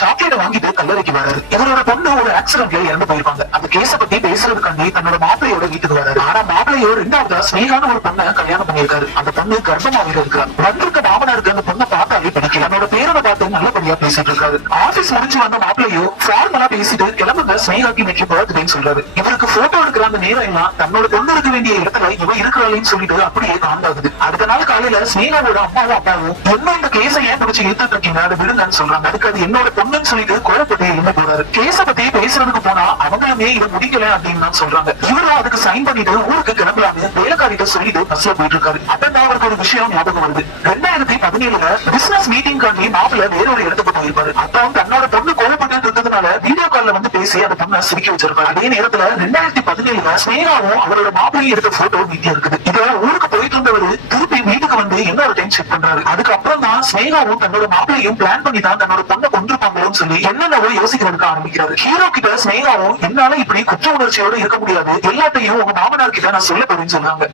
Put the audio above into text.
Chocolate வாங்கிட்டு கல்லறைக்கு வராரு. இவரோட பொண்ணு ஒரு ஆக்சிடென்ட்ல இறந்து போயிருப்பாங்க. அந்த கேஸ பத்தி பேசுறதுக்காண்டி தன்னோட மாப்பிள்ளையோட வீட்டுக்கு வராரு. ஆனா மாப்பிள்ளையோ ரெண்டாவது ஸ்னேகான ஒரு பொண்ணை கல்யாணம் பண்ணியிருக்காரு. அந்த பொண்ணு கர்ப்பமாக இருக்கிறார். வந்திருக்க மாமனாருக்கு அந்த பொண்ணை பார்த்தாலே பிடிக்கல. தன்னோட பேரனை பார்த்து நல்லபடியா பேசிட்டு இருக்காரு. ஆபீஸ் முடிஞ்சு வந்த மாப்பிள்ளையோ ஃபார்மலா பேசிட்டு கிளம்புங்க ஸ்னேகாக்கு இன்னைக்கு பர்த்டேன்னு சொல்றாரு. இவருக்கு போட்டோ எடுக்கிற அந்த நேரம் எல்லாம் தன்னோட பொண்ணு இருக்க வேண்டிய இடத்துல இவ இருக்கிறாள்னு சொல்லிட்டு அப்படியே காண்டாகுது. அடுத்த நாள் காலையில ஸ்னேகாவோட அம்மாவும் அப்பாவும் என்ன இந்த கேஸ ஏன் பிடிச்சி இழுத்துட்டு இருக்கீங்க, அதை விடுங்கன்னு சொல்றாங்க. அதுக்கு அது என்னோட பொண்ணுன்னு சொல்லிட்டு கோவப்பட்டு எழுந்து போறாரு. கேஸ பத்தி பேசுறதுக்கு போனா அவங்களுமே இதை முடிக்கல அப்படின்னு தான் சொல்றாங்க. இவரும் அதுக்கு சைன் பண்ணிட்டு ஊருக்கு கிளம்பலான்னு வேலைக்காரிட்ட சொல்லிட்டு பஸ்ல போயிட்டு இருக்காரு. அப்பதான் அவருக்கு ஒரு விஷயம் ஞாபகம் வருது. 2017 பிசினஸ் மீட்டிங் காண்டி மாப்பிள்ள வேறொரு இடத்துக்கு போயிருப்பாரு. அப்பவும் தன்னோட பொண்ணு கோவப்பட்டு இருந்ததுனால வீடியோ கால்ல வந்து பேசி அந்த பொண்ணை சிரிக்க வச்சிருப்பாரு. அதே நேரத்துல 2017 ஸ்னேகாவும் அவரோட மாப்பிள்ளையும் எடுத்த போட்டோ வீடியோ இருக்குது. இத ஊருக்கு போயிட்டு இருந்தவரு திருப்பி வீட்டுக்கு வந்து இன்னொரு டைம் செக் பண்றாரு. அதுக்கப்புறம் தான் ஸ்னேகாவும் தன்னோட மாப்பிள்ளையும் பிளான் பண்ணி தான் தன்னோட பொண்ணை கொண்டிருப்பாங்களோன்னு சொல்லி என்னென்னவோ யோசிக்கிறதுக்கு ஆரம்பிக்கிறாரு. ஹீரோ கிட்ட ஸ்னேகாவும் என்னால இப்படி குற்ற உணர்ச்சியோட இருக்க முடியாது, எல்லாத்தையும் உங்க மாமனார் கிட்ட நான் சொல்ல போறேன்னு சொன்னாங்க.